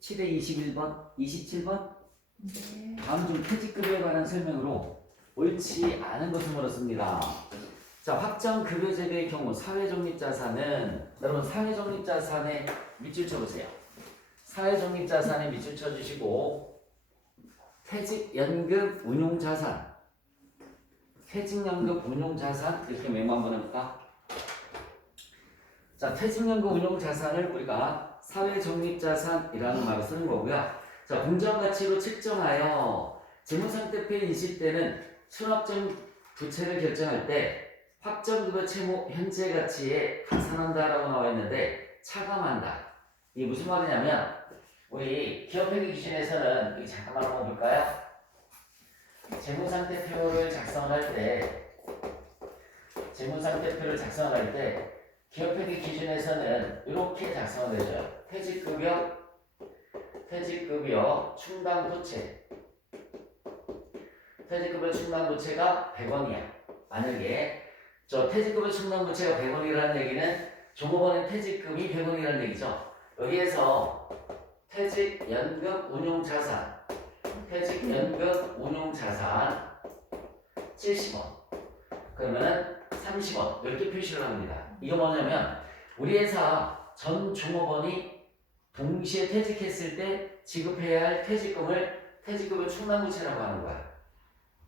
7회 21번, 27번 네. 다음 중 퇴직급여에 관한 설명으로 옳지 않은 것을 물었습니다. 자, 확정급여제도의 경우 사회적립자산은 여러분 사회적립자산에 밑줄 쳐보세요. 사회적립자산에 밑줄 쳐주시고 퇴직연금 운용자산 퇴직연금 운용자산 이렇게 메모 한번 해볼까? 자, 퇴직연금 운용자산을 우리가 사회적립자산이라는 말을 쓰는 거고요. 자, 공정가치로 측정하여 재무상태표에 인식 때는 수납점 부채를 결정할 때 확정급여 채무 현재 가치에 가산한다라고 나와 있는데 차감한다. 이게 무슨 말이냐면 우리 기업회계 기준에서는 여기 잠깐만 한번 볼까요? 재무상태표를 작성을 할 때 기업회계 기준에서는 이렇게 작성을 해줘요. 퇴직급여 충당부채. 퇴직급여 충당부채가 100원이야. 만약에 저 퇴직급여 충당부채가 100원이라는 얘기는 종업원의 퇴직금이 100원이라는 얘기죠. 여기에서 퇴직연금 운용자산 70원. 그러면은 30원 이렇게 표시를 합니다. 이거 뭐냐면 우리 회사 전 종업원이 동시에 퇴직했을 때 지급해야 할 퇴직금을 충당부채라고 하는 거야.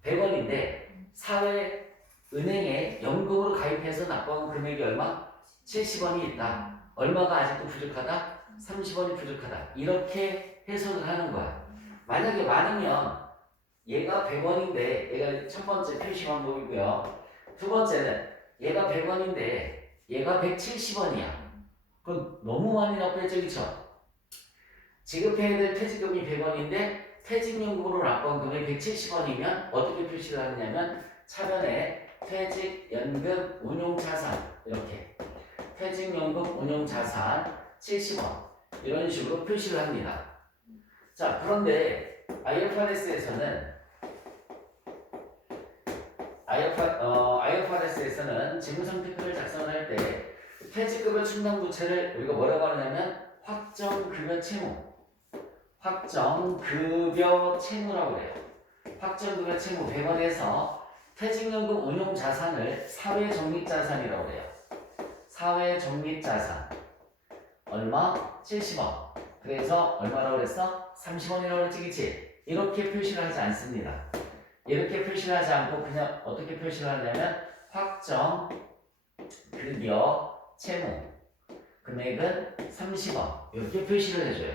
100원인데 사회은행에 연금으로 가입해서 납부한 금액이 얼마? 70원이 있다. 얼마가 아직도 부족하다? 30원이 부족하다. 이렇게 해석을 하는 거야. 만약에 많으면 얘가 100원인데 얘가 첫 번째 표시 방법이고요. 두 번째는 얘가 100원인데 얘가 170원이야. 그건 너무 많이 납부했죠, 그쵸? 지급해야 될 퇴직금이 100원인데 퇴직연금으로 납부한 금액이 170원이면 어떻게 표시를 하느냐면 차변에 퇴직연금 운용자산 이렇게 퇴직연금 운용자산 70원 이런 식으로 표시를 합니다. 자, 그런데 IFRS에서는 재무상태표를 작성할 때 퇴직급여 충당부채를 우리가 뭐라고 하냐면 확정급여 채무라고 해요. 확정급여 채무 100원에서 퇴직연금 운용자산을 사회적립자산이라고 해요. 사회적립자산 얼마? 70원. 그래서 얼마라고 그랬어? 30원이라고 그랬지, 그치? 이렇게 표시를 하지 않습니다. 이렇게 표시를 하지 않고 그냥 어떻게 표시를 하냐면 확정급여 채무 금액은 30원 이렇게 표시를 해줘요.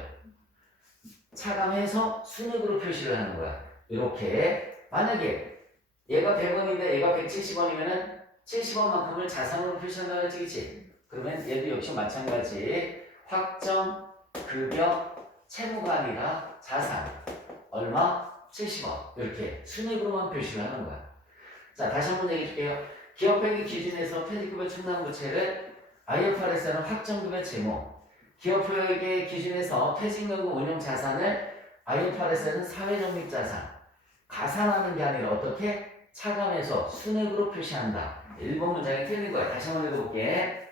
차감해서 순액으로 표시를 하는 거야. 이렇게 만약에 얘가 100원인데 얘가 170원이면은 70원만큼을 자산으로 표시한다고 했지, 그치? 그러면 얘도 역시 마찬가지 확정급여 채무가 아니라 자산 얼마? 70원 이렇게 순액으로만 표시를 하는 거야. 자, 다시 한번 얘기해 줄게요. 기업회계 기준에서 퇴직급여 충당부채를 IFRS는 확정급여 채무, 기업회계 기준에서 퇴직연금 운용자산을 IFRS는 사회적립자산 가산하는 게 아니라 어떻게? 차감해서 순액으로 표시한다. 1번 문장이 틀린 거야. 다시 한번 읽어볼게.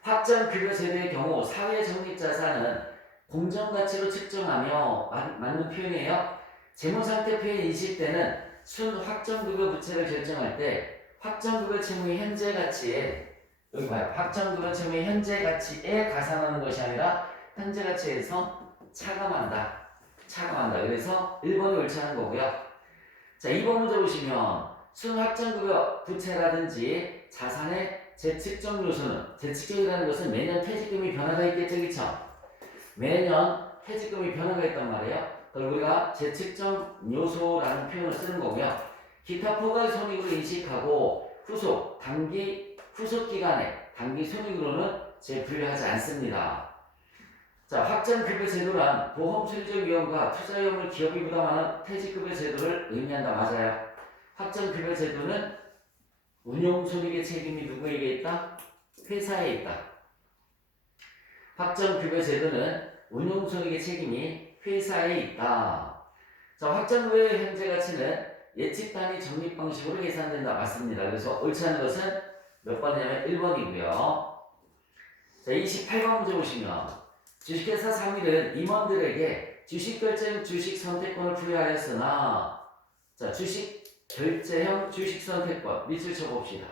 확정급여 제도의 경우 사회적립자산은 공정가치로 측정하며 맞는 표현이에요. 재무상태표에 인식되는 순확정급여 부채를 결정할 때 확정급여 채무의 현재 가치에 여기 봐요. 확정급여 채무의 현재 가치에 가산하는 것이 아니라 현재 가치에서 차감한다. 그래서 1번이 옳지 않은 거고요. 자, 2번 문제 보시면 순확정급여 부채라든지 자산의 재측정 요소는 재측정이라는 것은 매년 퇴직금이 변화가 있겠죠, 그쵸? 매년 퇴직금이 변화가 있단 말이에요. 그걸 우리가 재측정 요소라는 표현을 쓰는 거고요. 기타 포괄 손익으로 인식하고 후속 기간에 단기 손익으로는 재분류하지 않습니다. 자, 확정급여 제도란 보험 수리적 위험과 투자 위험을 기업이 부담하는 퇴직급여 제도를 의미한다. 맞아요. 확정급여 제도는 운용 손익의 책임이 누구에게 있다? 회사에 있다. 확정급여 제도는 운용 손익의 책임이 회사에 있다. 자, 확정급여의 현재 가치는 예측 단위 적립 방식으로 계산된다. 맞습니다. 그래서 옳지 않은 것은 몇 번이냐면 1번이고요. 자, 28번 문제 보시면 주식회사 3일은 임원들에게 주식결제형 주식선택권을 부여하였으나 자, 주식결제형 주식선택권 밑줄 쳐봅시다.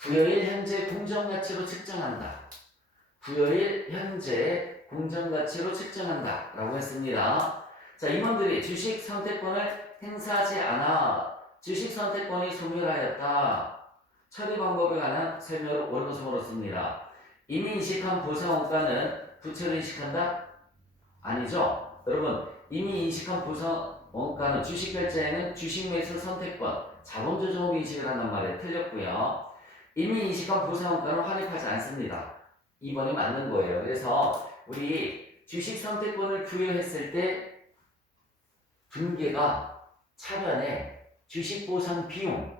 부여일 현재 공정가치로 측정한다. 부여일 현재 공정가치로 측정한다 라고 했습니다. 자, 임원들이 주식선택권을 행사하지 않아 주식선택권이 소멸하였다. 처리 방법에 관한 설명을 원어서로 씁니다. 이미 인식한 보상원가는 부채로 인식한다? 아니죠. 여러분, 이미 인식한 보상원가는 주식결제에는 주식매수 선택권, 자본조정으로 인식을 한단 말이에요. 틀렸고요. 이미 인식한 보상원가는 환입하지 않습니다. 2번이 맞는 거예요. 그래서 우리 주식선택권을 부여했을 때 분계가 차변에 주식보상 비용,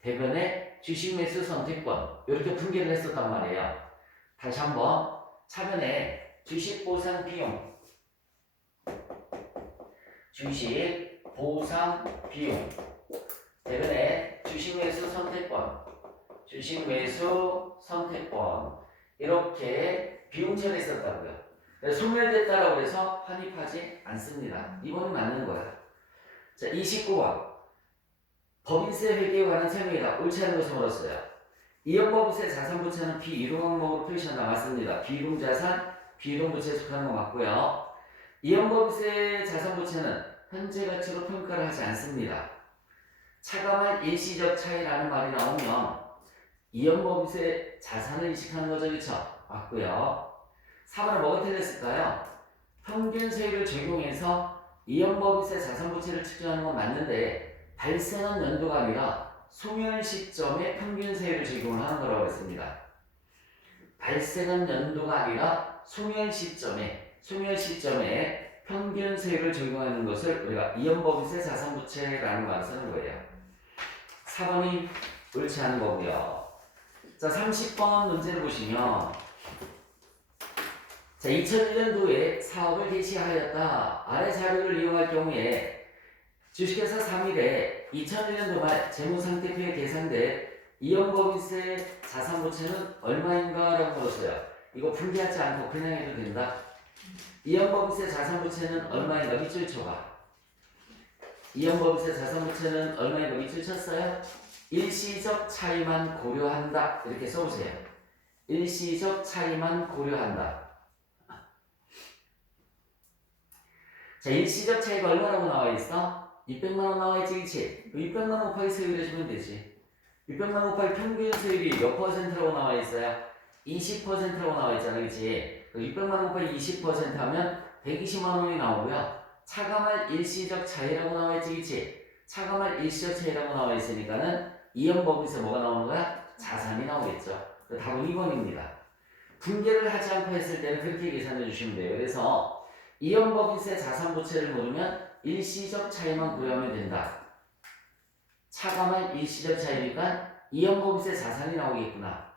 대변에 주식매수 선택권 이렇게 분계를 했었단 말이에요. 다시 한번 차변에 주식보상 비용, 주식보상 비용, 대변에 주식매수 선택권, 주식매수 선택권 이렇게 비용처리 했었다고요. 소멸됐다라고 해서 환입하지 않습니다. 이번이 맞는 거야. 자, 29번 법인세 회계에 관한 설명이다. 옳지 않은 것을 물었어요. 이연법인세 자산부채는 비이동 항목으로 표시한다. 맞습니다. 비이동자산, 비이동부채에 속하는 거 맞고요. 이연법인세 자산부채는 현재 가치로 평가를 하지 않습니다. 차감할 일시적 차이라는 말이 나오면 이연법인세 자산을 인식하는 거죠. 그렇죠? 맞고요. 4번은 뭐가 틀렸을까요? 평균세율을 적용해서 이연법인세 자산부채를 측정하는 건 맞는데 발생한 연도가 아니라 소멸 시점에 평균세율을 적용을 하는 거라고 했습니다. 발생한 연도가 아니라 소멸 시점에 평균세율을 적용하는 것을 우리가 이연법인세 자산부채라는 말을 쓰는 거예요. 4번이 옳지 않은 거고요. 자, 30번 문제를 보시면 자, 2001년도에 사업을 개시하였다. 아래 자료를 이용할 경우에 주식회사 3일에 2001년도 말 재무상태표에 계산된 이연법인세 자산부채는 얼마인가? 라고 물었어요. 이거 분개하지 않고 그냥 해도 된다. 이연법인세 자산부채는 얼마인가? 밑줄 쳐봐. 이연법인세 자산부채는 얼마인가? 밑줄 쳤어요? 일시적 차이만 고려한다. 이렇게 써보세요. 일시적 차이만 고려한다. 자, 일시적 차이가 얼마라고 나와 있어? 600만원 나와 있지, 그치? 600만원 곱하기 세율 해주면 되지. 600만원 곱하기 평균 세율이 몇 퍼센트라고 나와 있어요? 20%라고 나와 있잖아, 그치? 600만원 곱하기 20% 하면 120만원이 나오고요. 차감할 일시적 차이라고 나와 있지, 그치? 차감할 일시적 차이라고 나와 있으니까는 이연법인세 뭐가 나오는 거야? 자산이 나오겠죠. 답은 2번입니다. 분개를 하지 않고 했을 때는 그렇게 계산해 주시면 돼요. 그래서 이연법인세 자산부채를 모르면 일시적 차이만 고려하면 된다. 차감할 일시적 차이니까 이연법인세 자산이 나오겠구나.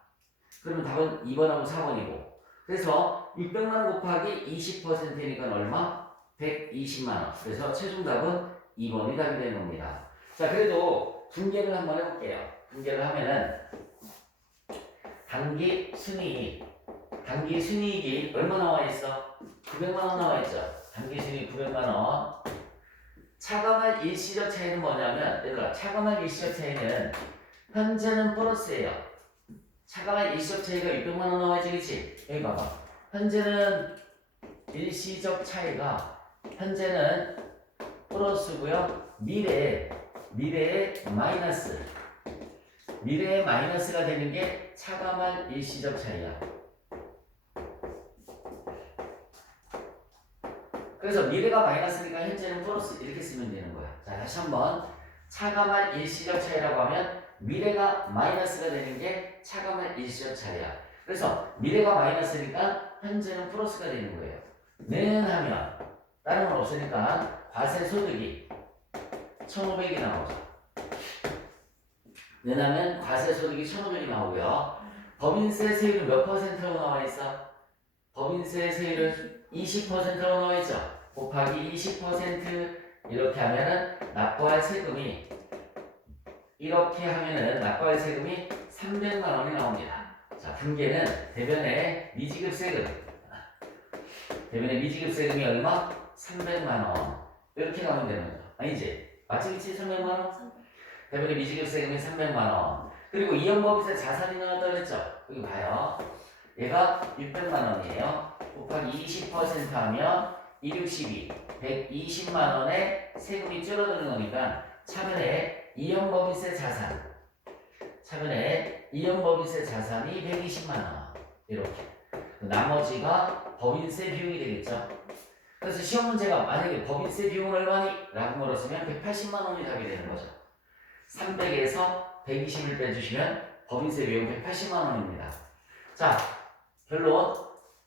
그러면 답은 2번하고 4번이고. 그래서 600만원 곱하기 20%니까 얼마? 120만원. 그래서 최종 답은 2번이 답이 되는 겁니다. 자, 그래도 분개를 한번 해볼게요. 분개를 하면은 단기 순이익이 얼마 나와 있어? 900만원 나와 있죠. 단기 순이익 900만원. 차감할 일시적 차이는 뭐냐면, 얘들아, 차감할 일시적 차이는 현재는 플러스예요. 차감할 일시적 차이가 600만원 나와 있지, 그치? 여기 봐봐. 현재는 일시적 차이가 현재는 플러스고요. 미래에 마이너스가 되는 게 차감할 일시적 차이야. 그래서 미래가 마이너스니까 현재는 플러스 이렇게 쓰면 되는 거야. 자, 다시 한번 차감할 일시적 차이라고 하면 미래가 마이너스가 되는 게 차감할 일시적 차이야. 그래서 미래가 마이너스니까 현재는 플러스가 되는 거예요. 는 하면 다른 건 없으니까 과세소득이 1,500이 나오죠. 는 하면 과세소득이 1,500이 나오고요. 법인세 세율은 몇 퍼센트라고 나와 있어? 법인세 세율은 20%라고 나와 있죠. 곱하기 20% 이렇게 하면은 납부할 세금이 300만 원이 나옵니다. 자, 분계는 대변의 미지급 세금. 대변의 미지급 세금이 얼마? 300만 원. 이렇게 가면 되는 거죠. 아니지? 맞지? 그치? 300만 원? 대변의 미지급 세금이 300만 원. 그리고 이연법인세 자산이 나왔다고 그랬죠? 여기 봐요. 얘가 600만 원이에요. 곱하기 20% 하면 262, 120만 원의 세금이 줄어드는 거니까 차변에 이연법인세 자산. 차변에 이연법인세 자산이 120만 원. 이렇게. 나머지가 법인세 비용이 되겠죠. 그래서 시험 문제가 만약에 법인세 비용은 얼마니? 라고 물었으면 180만 원이 답이 되는 거죠. 300에서 120을 빼주시면 법인세 비용 180만 원입니다. 자, 결론.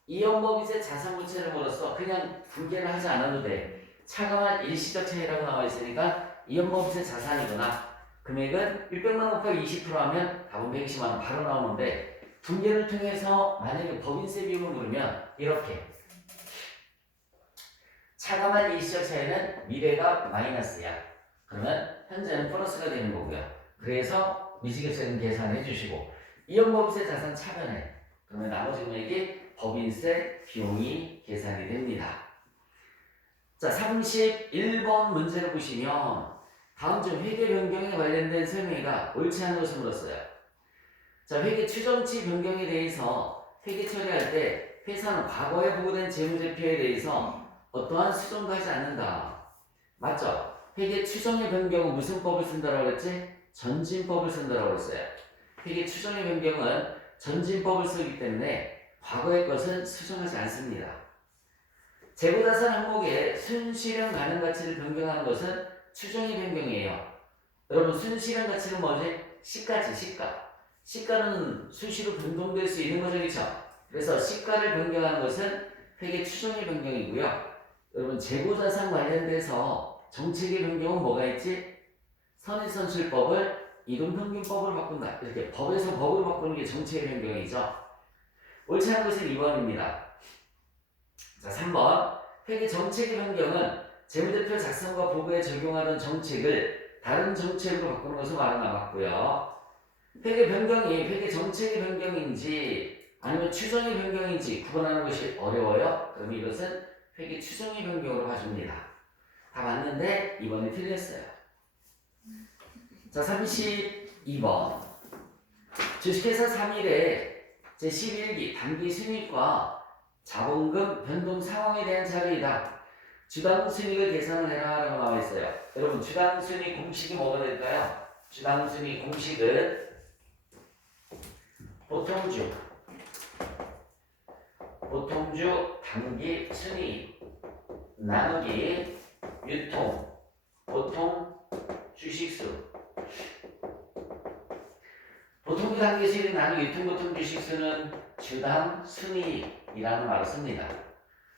이연법인세 자산부채를 물었어. 그냥 분계를 하지 않아도 돼. 차감할 일시적 차이라고 나와 있으니까 이연법인세 자산이구나. 금액은 600만 원 곱하기 20% 하면 답은 120만 원 바로 나오는데 분계를 통해서 만약에 법인세 비용을 물으면 이렇게 차감할 일시적 차이는 미래가 마이너스야. 그러면 현재는 플러스가 되는 거고요. 그래서 미지급세금 계산해 주시고 이연법인세 자산 차변에 그러면 나머지 금액이 법인세 비용이 계산이 됩니다. 자, 31번 문제를 보시면 다음 중 회계 변경에 관련된 설명이가 옳지 않은 것을 물었어요. 자, 회계 추정치 변경에 대해서 회계 처리할 때 회사는 과거에 보고된 재무제표에 대해서 어떠한 수정도 하지 않는다. 맞죠? 회계 추정의 변경은 무슨 법을 쓴다라고 했지? 전진법을 쓴다라고 했어요. 회계 추정의 변경은 전진법을 쓰기 때문에 과거의 것은 수정하지 않습니다. 재고자산 항목에 순실현 가능 가치를 변경하는 것은 추정의 변경이에요. 여러분 순실현 가치는 뭐지? 시가지, 시가. 시가는 수시로 변동될 수 있는 거죠, 그렇죠? 그래서 시가를 변경하는 것은 회계 추정의 변경이고요. 여러분 재고자산 관련돼서 정책의 변경은 뭐가 있지? 선의선출법을 이동평균법으로 바꾼다. 이렇게 법에서 법으로 바꾸는 게 정책의 변경이죠. 옳지 않은 것은 2번입니다. 자, 3번. 회계 정책의 변경은 재무제표 작성과 보고에 적용하던 정책을 다른 정책으로 바꾸는 것을 말은 남았고요. 회계 변경이 회계 정책의 변경인지 아니면 추정의 변경인지 구분하는 것이 어려워요. 그럼 이것은 회계 추정의 변경으로 봐줍니다. 다 맞는데 2번이 틀렸어요. 자, 32번. 주식회사 3일에 제11기 단기 순이익과 자본금 변동 상황에 대한 자료이다. 주당 순이익을 계산을 해라 라고 나와 있어요. 여러분 주당 순이익 공식이 뭐가 될까요? 주당 순이익 공식은 보통주 단기 순이익 나누기 유통 보통 주식수. 보통주 단기 순이익 나누기 유통 보통 주식수는 주당 순이익이라는 말을 씁니다.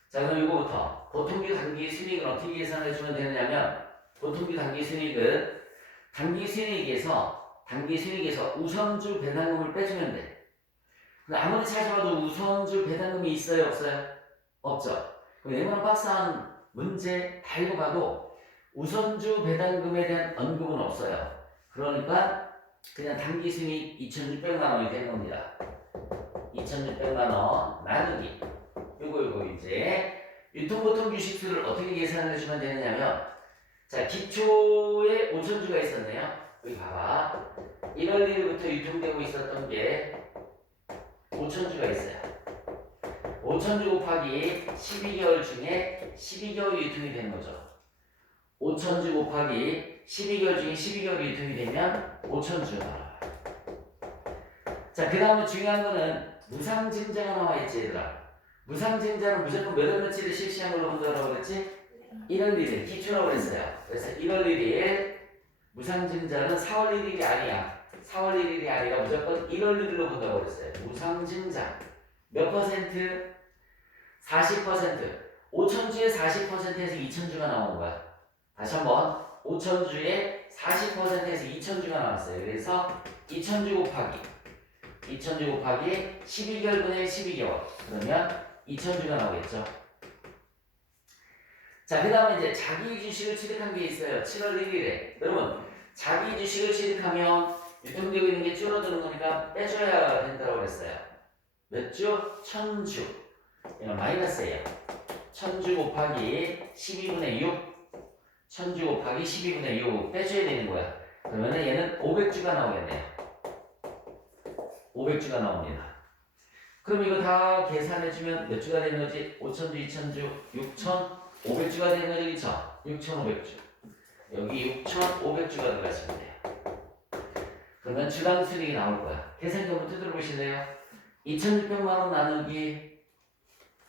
자, 그럼 이거부터 보통주 단기 순이익을 어떻게 계산해 주면 되느냐면 보통주 단기 순이익은 단기 순이익에서 우선주 배당금을 빼주면 돼. 근데 아무리 찾아봐도 우선주 배당금이 있어요, 없어요? 없죠. 그럼 웬만한 박스한 문제 다 읽어봐도 우선주 배당금에 대한 언급은 없어요. 그러니까 그냥 단기 순이익 2,600만 원이 된 겁니다. 2,600만 원 나누기 요거 이제 유통보통 주식수를 어떻게 계산을 해주면 되느냐면 자, 기초에 5,000주가 있었네요. 여기 봐봐. 1월 1일부터 유통되고 있었던 게 5,000주가 있어요. 5,000주 곱하기 12개월 중에 12개월이 유통이 되는 거죠. 5,000주 곱하기 12개월 중에 12개월이 유통이 되면 5,000주 나와요. 자, 그 다음에 중요한 거는 무상증자가 나와 있지, 얘들아. 무상증자는 무조건 몇 월 며칠을 실시한 걸로 본다고 그랬지? 1월 1일 기초라고 그랬어요. 그래서 1월 1일 무상증자는 4월 1일이 아니야. 4월 1일이 아니라 무조건 1월 1일로 본다고 그랬어요. 무상증자 몇 퍼센트? 40%. 5,000주에 40%에서 2,000주가 나온 거야. 다시 한번 5,000주에 40%에서 2,000주가 나왔어요. 그래서 2,000주 곱하기 12개월분의 12개월 그러면 2,000주가 나오겠죠. 자, 그 다음에 이제 자기 주식을 취득한 게 있어요. 7월 1일에. 여러분, 자기 주식을 취득하면 유통되고 있는 게 줄어드는 거니까 빼줘야 된다고 그랬어요. 몇 주? 1000주. 이건 마이너스예요. 1000주 곱하기 12분의 6. 1000주 곱하기 12분의 6 빼줘야 되는 거야. 그러면 얘는 500주가 나오겠네요. 500주가 나옵니다. 그럼 이거 다 계산해주면 몇 주가 되는 거지? 5000주, 2000주, 6500주가 되는 거죠, 그쵸? 6500주. 여기 6500주가 들어가시면 돼요. 그러면 주당 수익이 나올 거야. 계산기 한번 두드려 보실래요? 2600만원 나누기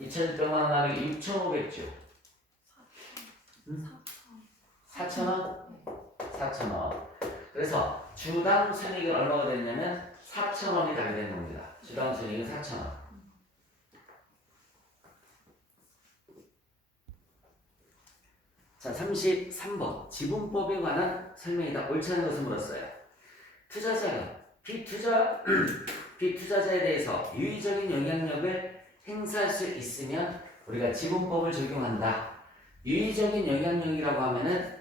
2600만원 나누기 6500주. 4,000원? 4,000원. 그래서 주당 순이익은 얼마가 됐냐면 4,000원이 되게 되는 겁니다. 주당 순이익은 4,000원. 자, 33번. 지분법에 관한 설명이다. 옳지 않은 것을 물었어요. 투자자가 비투자자에 대해서 유의적인 영향력을 행사할 수 있으면 우리가 지분법을 적용한다. 유의적인 영향력이라고 하면은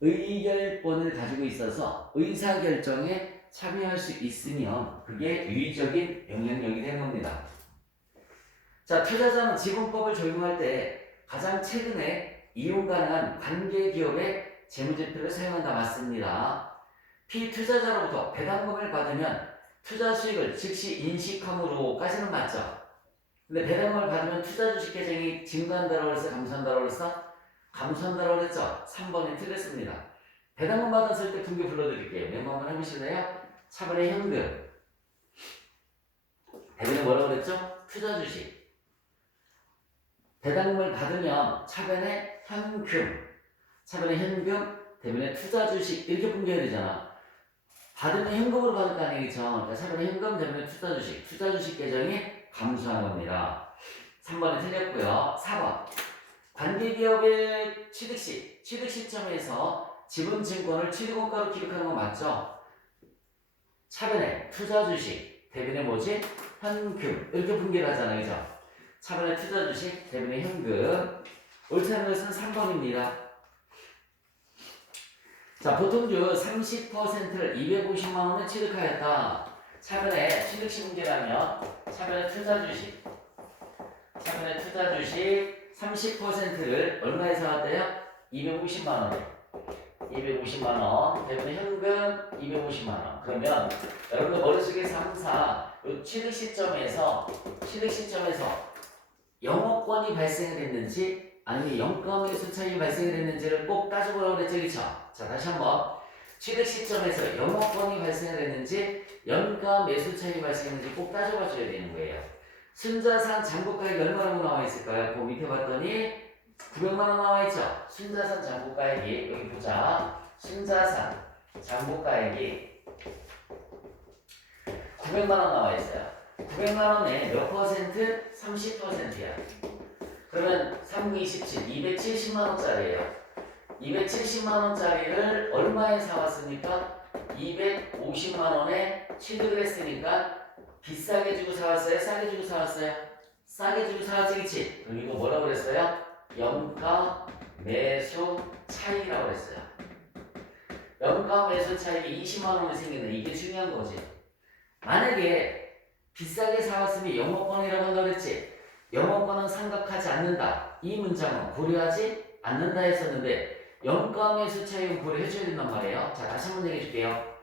의결권을 가지고 있어서 의사결정에 참여할 수 있으면 그게 유의적인 영향력이 되는 겁니다. 자, 투자자는 지분법을 적용할 때 가장 최근에 이용 가능한 관계기업의 재무제표를 사용한다. 맞습니다. 피투자자로부터 배당금을 받으면 투자 수익을 즉시 인식함으로까지는 맞죠. 근데 배당금을 받으면 투자 주식 계정이 증가한다고 그랬어? 감소한다고 그랬어? 감소한다고 그랬죠? 3번이 틀렸습니다. 배당금 받았을 때 분기 불러드릴게요. 메모 한번 해보실래요? 차번에 현금. 대변에 뭐라고 그랬죠? 투자 주식. 배당금을 받으면 차변에 현금. 차변에 현금, 대변에 투자 주식. 이렇게 분개해야 되잖아. 받으면 현금으로 받을 거 아니겠죠? 그러니까 차변에 현금, 대변에 투자 주식. 투자 주식 계정이 감소한 겁니다. 3번이 틀렸고요. 4번. 관계기업의 취득 시점에서 지분증권을 취득원가로 기록하는 건 맞죠? 차변에 투자 주식, 대변에 뭐지? 현금. 이렇게 분개를 하잖아요. 그죠? 차변에 투자 주식, 대변에 현금. 옳지 않은 것은 3번입니다. 자, 보통주 30%를 250만원에 취득하였다. 차변에 취득시 분개라면 차변에 투자 주식 30%를 얼마에 사왔대요? 250만원에 250만원 대변에 현금 250만원. 그러면 여러분들 머릿속에서 항상 이 취득 시점에서 영업권이 발생을 했는지 아니면 영가 매수 차익이 발생을 했는지를 꼭 따져보라고 그랬죠. 그렇죠? 자, 다시 한번 취득 시점에서 영업권이 발생을 했는지 연가 매수 차익이 발생했는지 꼭 따져봐 줘야 되는 거예요. 순자산 잔고가액이 얼마라고 나와 있을까요? 그 밑에 봤더니 900만원 나와 있죠. 순자산 잔고가액이 여기 보자. 순자산 잔고가액이 900만원 나와 있어요. 900만원에 몇 퍼센트? 30%야. 그러면 3, 9, 27, 270만원짜리예요. 270만원짜리를 얼마에 사왔습니까? 250만원에 취득을 했으니까 비싸게 주고 사왔어요? 싸게 주고 사왔어요? 싸게 주고 사왔지, 그치? 그럼 이거 뭐라고 그랬어요? 연가 매수 차익이라고 그랬어요. 연가 매수 차익이 20만원이 생기는 이게 중요한 거지. 만약에 비싸게 사왔으면 영업권이라고 한다고 그랬지? 영업권은 상각하지 않는다. 이 문장은 고려하지 않는다 했었는데 연가 매수 차익은 고려해줘야 된단 말이에요. 자, 다시 한번 얘기해줄게요.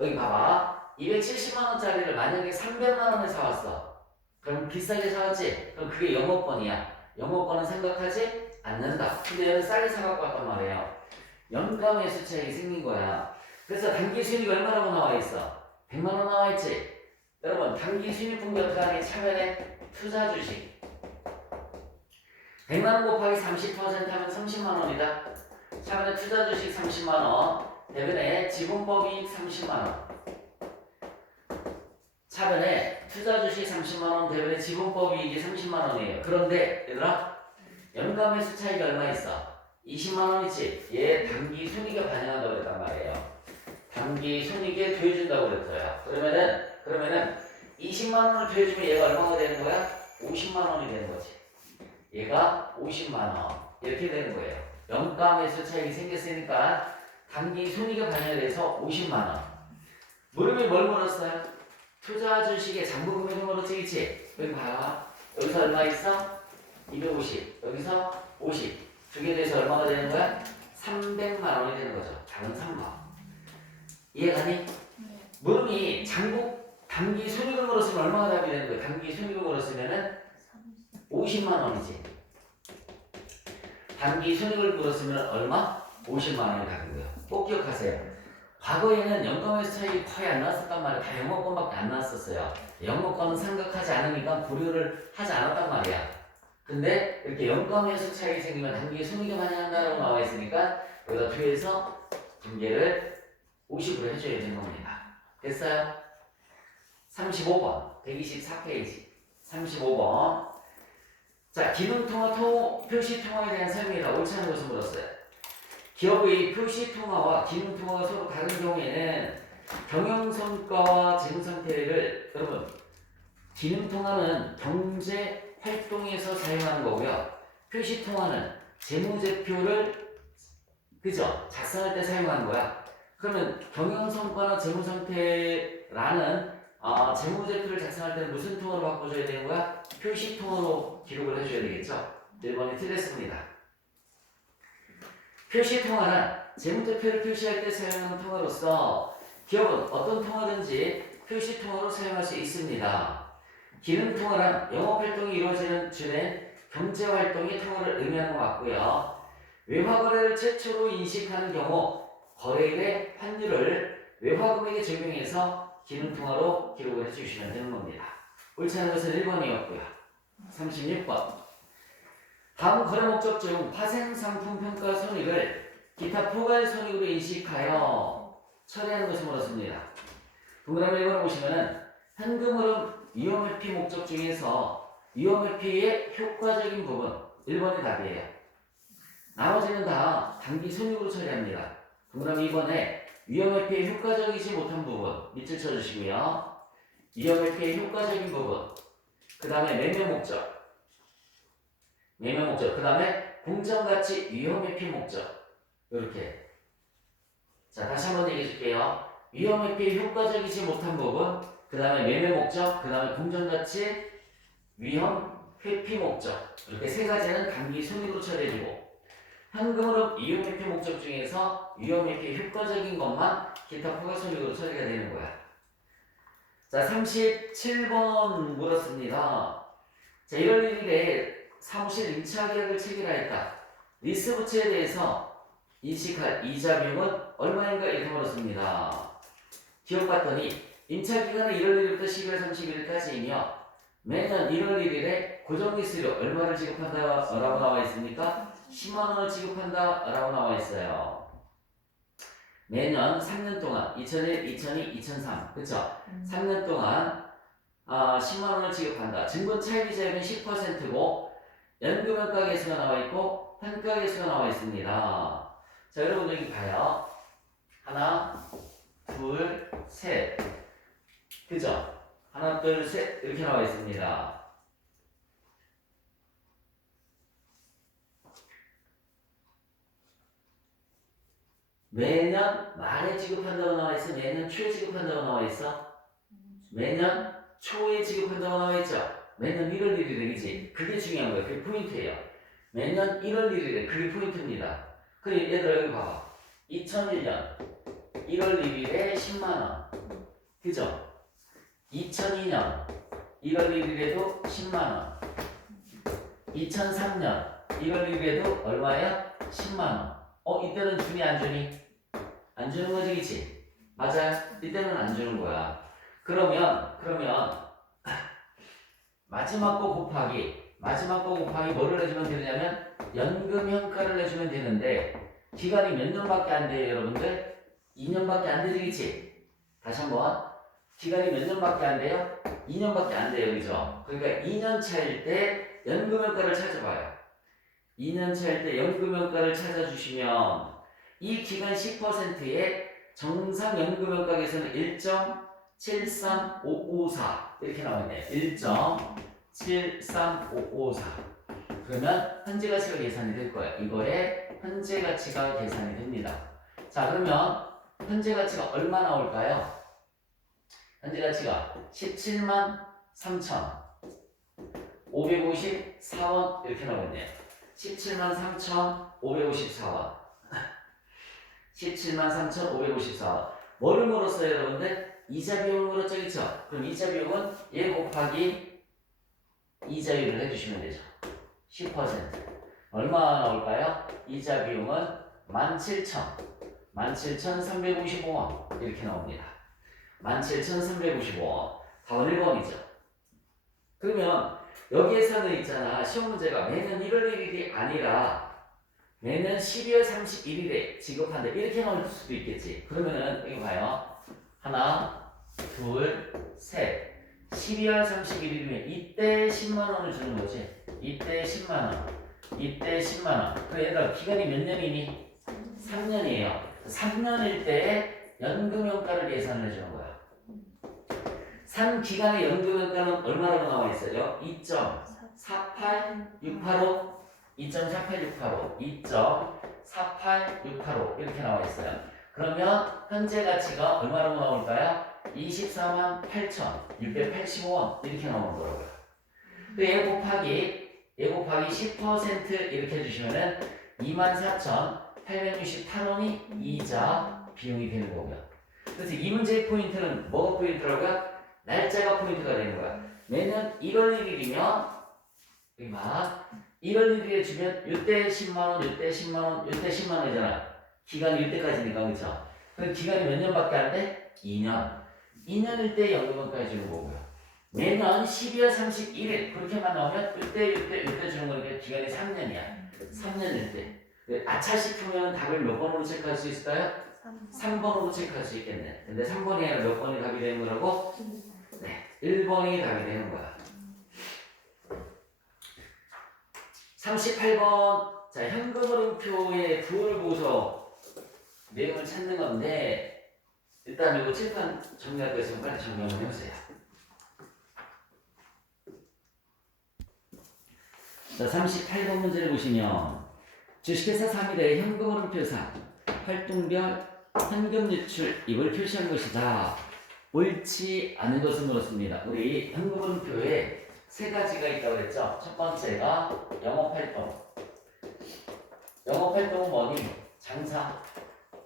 여기 봐봐. 270만원짜리를 만약에 300만원에 사왔어. 그럼 비싸게 사왔지? 그럼 그게 영업권이야. 영업권은 생각하지 않는다. 근데 얘는 싸게 사갖고 왔단 말이에요. 연가 매수 차익이 생긴 거야. 그래서 단기 순이익 얼마라고 나와 있어? 100만원 나와 있지? 여러분, 단기 순이익 분기 어떻게 하니? 차변에 투자 주식. 100만원 곱하기 30% 하면 30만원이다. 차변에 투자 주식 30만원. 대변에 지분법이익 30만원. 차변에 투자 주식 30만원, 대변에 지분법이익이 30만원이에요. 그런데 얘들아, 연가 매수 차익이 얼마 있어? 20만원이지? 얘 단기 순이익에 반영한다고 그랬단 말이에요. 단기 순이익에 더해준다고 그랬어요. 그러면은 20만원을 더해주면 얘가 얼마가 되는 거야? 50만원이 되는 거지. 얘가 50만원. 이렇게 되는 거예요. 연가 매수 차익이 생겼으니까 단기 순이익에 반영이 돼서 50만원. 물으면 뭘 물었어요? 투자 주식의 잔고 금액으로 찍지. 여기 봐라. 여기서 얼마 있어? 250. 여기서 50. 두 개 돼서 얼마가 되는 거야? 300만 원이 되는 거죠. 작은 3만. 이해가니? 물음이 장국 단기 순위금으로 쓰면 얼마가 답이 되는 거야? 단기 순위금으로 쓰면은 50만 원이지. 단기 순위금으로 쓰면 얼마? 50만 원이 답인 거야. 꼭 기억하세요. 과거에는 영감에서 차익이 거의 안 나왔었단 말이야. 다 영어권밖에 안 나왔었어요. 영어권은 생각하지 않으니까 고려를 하지 않았단 말이야. 근데 이렇게 영감에서 차익이 생기면 단기 순위금 환영한다라고 나와 있으니까 여기다 뒤에서 분계를 50으로 해줘야 되는 겁니다. 됐어요? 35번 124페이지 35번 자, 기능통화 표시통화에 대한 설명이다. 옳지 않은 것을 물었어요. 기업의 표시통화와 기능통화가 서로 다른 경우에는 경영성과와 재무상태를 여러분 기능통화는 경제활동에서 사용하는 거고요. 표시통화는 재무제표를 그죠? 작성할 때 사용하는 거야. 그러면 경영성과나 재무상태라는 재무제표를 작성할 때는 무슨 통화로 바꿔줘야 되는 거야? 표시통화로 기록을 해줘야 되겠죠? 1번이 틀렸습니다. 표시통화는 재무제표를 표시할 때 사용하는 통화로서 기업은 어떤 통화든지 표시통화로 사용할 수 있습니다. 기능통화란 영업활동이 이루어지는 주된 경제활동의 통화를 의미하는 것 같고요. 외화거래를 최초로 인식하는 경우 거래일의 환율을 외화금액에 적용해서 기능통화로 기록을 해주시면 되는 겁니다. 옳지 않은 것은 1번이었고요. 36번 다음 거래 목적 중 파생상품 평가 손익을 기타 포괄 손익으로 인식하여 처리하는 것을 물었습니다. 동그라미 1번을 보시면은 현금흐름 위험회피 목적 중에서 위험회피의 효과적인 부분 1번이 답이에요. 나머지는 다 단기 손익으로 처리합니다. 동그라미 2번에 위험회피에 효과적이지 못한 부분 밑줄 쳐주시고요. 위험회피에 효과적인 부분 그 다음에 매매 목적 그 다음에 공정가치 위험회피 목적 이렇게 자 다시 한번 얘기해 줄게요. 위험회피에 효과적이지 못한 부분 그 다음에 매매 목적 그 다음에 공정가치 위험회피 목적 이렇게 세 가지는 단기 손익으로 처리해주고 현금으로 위험회피 목적 중에서 위험회피 효과적인 것만 기타 포괄 손익으로 처리가 되는 거야. 자 37번 물었습니다. 자 1월 1일에 사무실 임차 계약을 체결하였다. 리스 부채에 대해서 인식할 이자 비용은 얼마인가 이렇게 물었습니다. 기억 봤더니 임차 기간은 1월 1일부터 12월 31일까지이며 매년 1월 1일에 고정리스료 얼마를 지급한다라고 나와 있습니까? 10만 원을 지급한다라고 나와 있어요. 매년 3년 동안 2001, 2002, 2003 그쵸? 3년 동안 10만 원을 지급한다. 증권 차입이자율은 10%고 연금효과 계수가 나와 있고 현가 계수가 나와 있습니다. 자 여러분 여기 봐요. 하나, 둘, 셋 그죠? 하나, 둘, 셋 이렇게 나와 있습니다. 매년 말에 지급한다고 나와 있어? 매년 초에 지급한다고 나와 있어? 매년 초에 지급한다고 나와 있죠? 매년 1월 1일에 그지? 그게 중요한 거예요. 그게 포인트예요. 매년 1월 1일에 그게 포인트입니다. 그럼 얘들아 여기 봐봐. 2001년 1월 1일에 10만원 그죠? 2002년 1월 1일에도 10만원 2003년 1월 1일에도 얼마야? 10만원 이때는 주니 안 주니? 안 주는 거지 그치? 맞아 이때는 안 주는 거야. 그러면 마지막 거 곱하기 뭐를 해주면 되냐면 연금 현가를 내주면 되는데 기간이 몇 년밖에 안 돼요 여러분들? 2년밖에 안 되지 그치? 다시 한번 기간이 몇 년밖에 안 돼요? 2년밖에 안 돼요 그죠? 그러니까 2년 차일 때 연금 현가를 찾아봐요. 2년 차일 때 연금 현가를 찾아주시면 이 기간 10%의 정상 연금 현가 계산은 1.73554 이렇게 나오네요. 1.73554 그러면 현재 가치가 계산이 될 거예요. 이거에 현재 가치가 계산이 됩니다. 자 그러면 현재 가치가 얼마 나올까요? 현재 가치가 17만 3,554원 이렇게 나오겠네요. 17만 3,554원. 17만 3,554원. 뭐를 물었어요, 여러분들? 이자 비용을 물었죠, 그렇죠? 그럼 이자 비용은 얘 곱하기 이자율을 해주시면 되죠. 10%. 얼마 나올까요? 이자 비용은 17,355원 이렇게 나옵니다. 17,355원. 답은 1번이죠. 그러면 여기에서는 있잖아. 시험 문제가 매년 1월 1일이 아니라 매년 12월 31일에 지급한다. 이렇게 나올 수도 있겠지. 그러면은 이거 봐요. 하나, 둘, 셋. 12월 31일이면 이때 10만 원을 주는 거지. 이때 10만 원. 이때 10만 원. 그 얘들아 기간이 몇 년이니? 3년이에요. 3년일 때 연금연가를 계산을 해주는 거야. 산 기간의 연금연가는 얼마라고 나와 있어요? 2.48685 2.48685 2.48685 이렇게 나와 있어요. 그러면 현재 가치가 얼마라고 나올까요? 24만 8,685원 이렇게 나오는 거라고요. 얘 곱하기 10% 이렇게 해주시면은 24,868원이 이자 비용이 되는 거고요. 그래서 이 문제의 포인트는 뭐가 포인트라고요? 날짜가 포인트가 되는 거야. 매년 1월 1일이면 여기 봐. 1월 1일에 주면 이때 10만원, 이때 10만원, 이때 10만원이잖아. 기간이 이때까지니까 그렇죠? 그럼 기간이 몇 년밖에 안 돼? 2년. 2년일 때 연금연가 주는 거고요. 매년 12월 31일 그렇게만 나오면 이때 주는 거니까 기간이 3년이야. 3년일 때. 아차 싶으면 답을 몇 번으로 체크할 수 있을까요? 3번으로 체크할 수 있겠네. 근데 3번이 아니라 몇 번이 답이 되는 거라고? 네, 1번이 답이 되는 거야. 38번. 자, 현금흐름표의 부호를 보고서 내용을 찾는 건데 일단 이거 칠판 정리할 거 있으면 빨리 정리 한번 해보세요. 자, 38번 문제를 보시면 주식회사 3일의 현금흐름표상 활동별 현금 유출 이걸 표시한 것이다. 옳지 않은 것을 물었습니다. 우리 현금흐름표에 세 가지가 있다고 그랬죠. 첫 번째가 영업활동. 영업활동은 뭐니? 장사.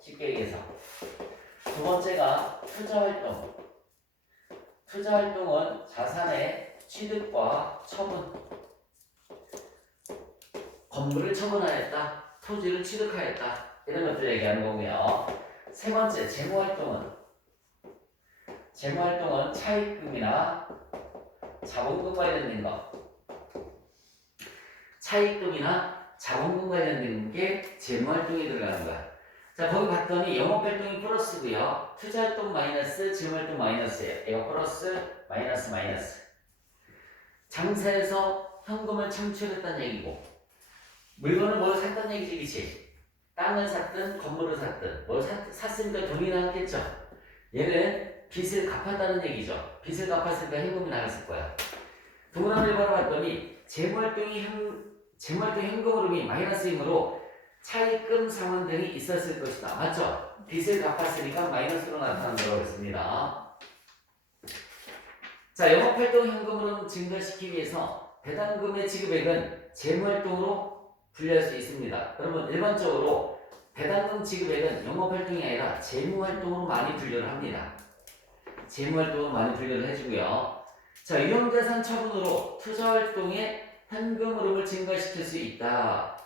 쉽게 얘기해서. 두 번째가 투자활동. 투자활동은 자산의 취득과 처분. 건물을 처분하였다. 토지를 취득하였다. 이런 것들 얘기하는 거고요. 세 번째 재무활동은 차입금이나 자본금 관련된 것. 차입금이나 자본금 관련된 게 재무활동에 들어가는 거야. 자, 거기 봤더니 영업활동이 플러스고요. 투자활동 마이너스, 재무활동 마이너스예요. 이거 플러스, 마이너스. 장사에서 현금을 창출했다는 얘기고 물건을 뭘 샀다는 얘기지, 그치? 땅을 샀든 건물을 샀든 뭘 샀으니까 돈이 나왔겠죠. 얘는 빚을 갚았다는 얘기죠. 빚을 갚았으니까 현금이 나갔을 거야. 동그라미를 벌어봤더니 재무활동 현금 흐름이 마이너스이므로 차입금 상환 등이 있었을 것이다. 맞죠? 빚을 갚았으니까 마이너스로 나타난 거라고 했습니다. 자, 영업활동 현금 흐름 증가시키기 위해서 배당금의 지급액은 재무활동으로 분류할 수 있습니다. 여러분 일반적으로 배당금 지급액은 영업활동이 아니라 재무활동으로 많이 분류를 합니다. 재무활동으로 많이 분류를 해주고요. 자, 유형자산 처분으로 투자활동의 현금 흐름을 증가시킬 수 있다.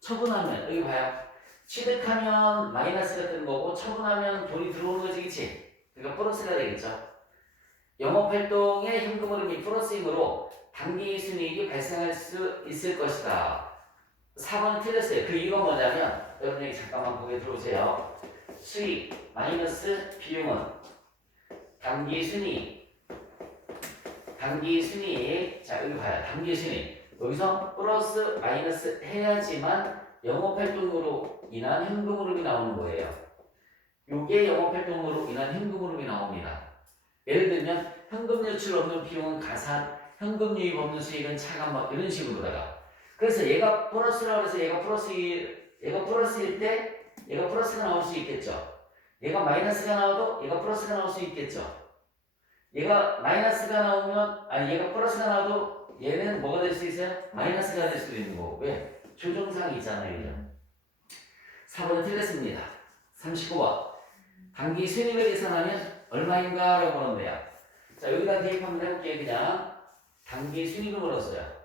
처분하면 여기 봐요. 취득하면 마이너스가 되는 거고 처분하면 돈이 들어오는 거지, 그치? 그러니까 플러스가 되겠죠. 영업활동의 현금 흐름이 플러스이므로 당기 순이익이 발생할 수 있을 것이다. 4번 틀렸어요. 그 이유가 뭐냐면 여러분이 잠깐만 거기에 들어오세요. 수익 마이너스 비용은 당기 순이익. 자, 여기 봐요. 당기 순이익. 여기서 플러스 마이너스 해야지만 영업활동으로 인한 현금 흐름이 나오는 거예요. 요게 영업활동으로 인한 현금 흐름이 나옵니다. 예를 들면 현금 유출 없는 비용은 가산, 현금 유입 없는 수익은 차감, 뭐 이런 식으로다가. 그래서 얘가 플러스라고 해서 얘가 플러스일 때 얘가 플러스가 나올 수 있겠죠. 얘가 마이너스가 나와도 얘가 플러스가 나올 수 있겠죠. 얘가 마이너스가 나오면 아니 얘가 플러스가 나와도 얘는 뭐가 될 수 있어요? 마이너스가 될 수도 있는 거고. 왜? 조정상이 있잖아요. 그죠? 4번은 틀렸습니다. 39번. 단기 순익을 계산하면 얼마인가? 라고 물었네요. 자, 여기다 대입 한번 해볼게요. 그냥 단기 순익을 물었어요.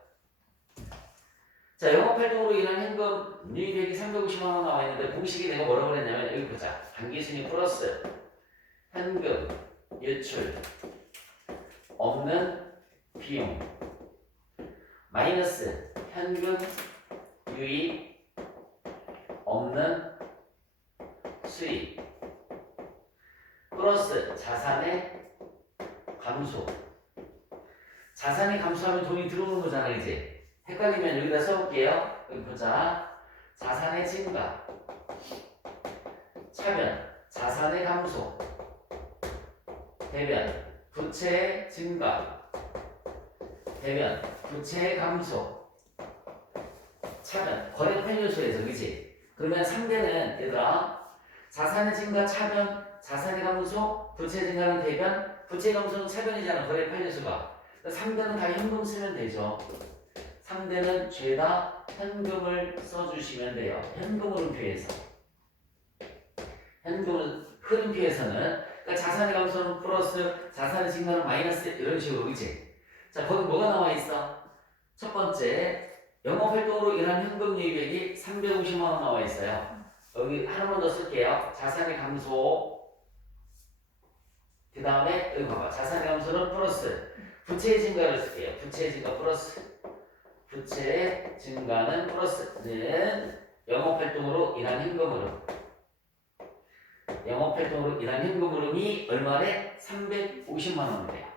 자, 영업활동으로 인한 현금 유입액이 350만 원 나와 있는데 공식이 내가 뭐라고 그랬냐면 여기 보자. 단기 순익 플러스 현금 유출 없는 비용 마이너스 현금 유입 없는 수입 플러스 자산의 감소. 자산이 감소하면 돈이 들어오는 거잖아, 이제. 헷갈리면 여기다 써볼게요. 여기 보자. 자산의 증가, 차변, 자산의 감소, 대변, 부채의 증가, 대변, 부채의 감소, 차변, 거래 편요소에서, 그치? 그러면 3대는 얘들아, 자산의 증가, 차변, 자산의 감소, 부채 증가는 대변, 부채 감소는 차변이잖아, 거래 편요소가. 3대는 다 현금 쓰면 되죠. 3대는 죄다 현금을 써주시면 돼요. 현금 흐름표에서. 현금 흐름표에서는 그러니까 자산의 감소는 플러스, 자산의 증가는 마이너스 이런 식으로, 그치? 자, 거기 뭐가 나와 있어? 첫 번째, 영업활동으로 인한 현금 유입액이 350만 원 나와 있어요. 여기 하나만 더 쓸게요. 자산의 감소. 그 다음에 여기 봐봐. 자산의 감소는 플러스. 부채의 증가를 쓸게요. 부채의 증가 플러스. 부채의 증가는 플러스는 영업활동으로 인한 현금 흐름. 영업활동으로 인한 현금 흐름이 얼마래? 350만 원이래요.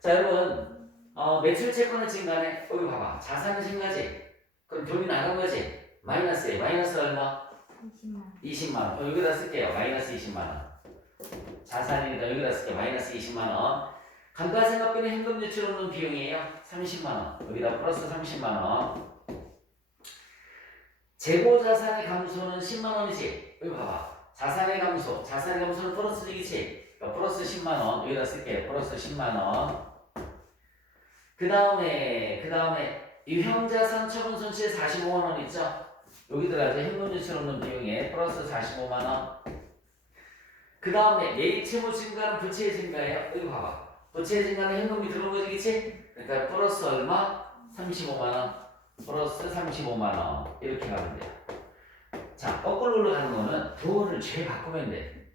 자, 여러분, 매출 채권의 증가네. 여기 봐봐. 자산의 증가지. 그럼 돈이 나간 거지. 마이너스에 마이너스 얼마? 20만 원. 여기다 쓸게요. 마이너스 20만 원. 자산이니까 여기다 쓸게요. 마이너스 20만 원. 감가상각비는 현금 유출 없는 비용이에요. 30만 원. 여기다 플러스 30만 원. 재고 자산의 감소는 10만 원이지. 여기 봐봐. 자산의 감소. 자산의 감소는 플러스이지. 그러니까 플러스 10만 원. 여기다 쓸게요. 플러스 10만 원. 그 다음에 유형자산 처분 손실 45만 원 있죠? 여기 들어가서 현금 유출 없는 비용에 플러스 45만 원. 그 다음에 매입 채무 증가는 부채의 증가예요. 여기 봐봐. 부채의 증가는 현금이 들어온 거지, 그치? 그러니까 플러스 얼마? 35만 원. 플러스 35만 원. 이렇게 가면 돼요. 자, 거꾸로 올라가는 거는 부호를 죄 바꾸면 돼.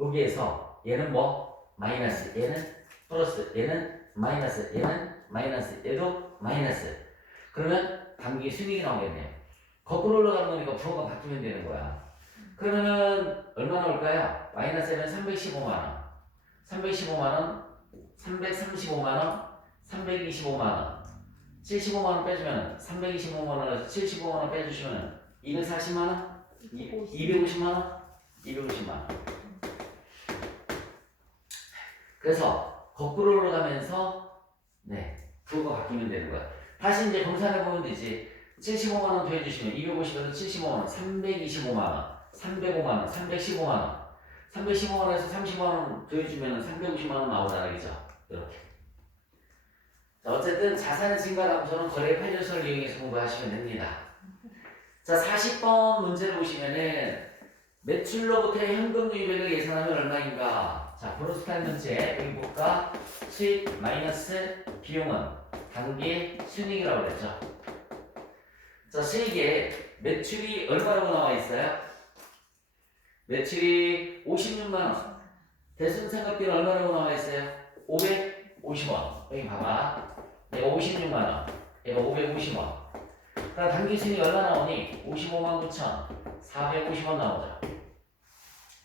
여기에서 얘는 뭐? 마이너스. 얘는 플러스. 얘는 마이너스. 얘는 마이너스. 얘도 마이너스. 그러면 단기 순이익이 나오겠네요. 거꾸로 올라가는 거니까 부호가 바뀌면 되는 거야. 그러면 얼마 나올까요? 마이너스는 315만 원. 315만 원. 335만 원. 325만 원. 75만 원 빼주면 325만 원에서 75만 원 빼주시면 240만 원? 250만 원? 250만 원. 그래서 거꾸로 올라가면서 부호가 바뀌면 되는 거야. 다시 이제 검산해 보면 되지. 75만 원 더해주시면 250에서 75만 원, 325만 원, 305만 원, 315만 원. 315만 원에서 30만 원 더해주면 350만 원 나오잖아, 그죠? 이렇게. 자, 어쨌든 자산의 증가 감소는 거래 편요소를 이용해서 공부하시면 됩니다. 자, 40번 문제를 보시면은 매출로부터의 현금 유입액을 예상하면 얼마인가? 자, 브로스탈 문제 여기 볼까? 수익 마이너스 비용은 단기 순이익이라고 그랬죠. 자, 수익에 매출이 얼마라고 나와 있어요? 매출이 56만 원. 대순상각비는 얼마라고 나와 있어요? 550원. 여기 봐봐. 얘가 56만 원. 얘가 550원. 그럼 단기 순이익 얼마 나오니? 55만 9천 450원 나오죠.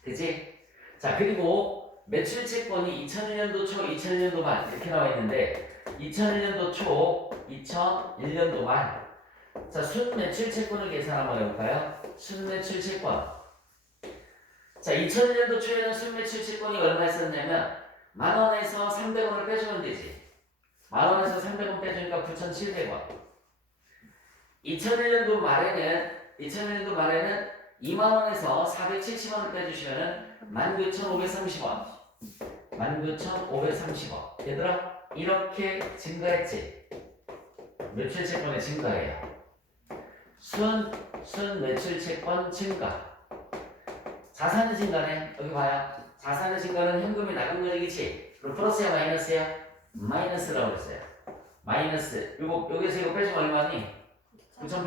그치? 자, 그리고 매출 채권이 2001년도 초, 2001년도 말 이렇게 나와 있는데 2001년도 초, 2001년도 말. 자, 순매출 채권을 계산 한번 해볼까요? 순매출 채권. 자, 2001년도 초에는 순매출 채권이 얼마 있었냐면 만원에서 300원을 빼주면 되지. 만원에서 300원 빼주니까 9,700원. 2001년도 말에는 2만원에서 470원을 빼주시면은 19,530원. 19,530억. 얘들아, 이렇게 증가했지? 매출 채권의 증가예요. 순 매출 채권 증가. 자산의 증가네. 여기 봐요. 자산의 증가는 현금이 나간 거지, 그치? 그럼 플러스야, 마이너스야? 마이너스라고 했어요. 마이너스. 여기서 이거 빼주면 얼마니? 9,800.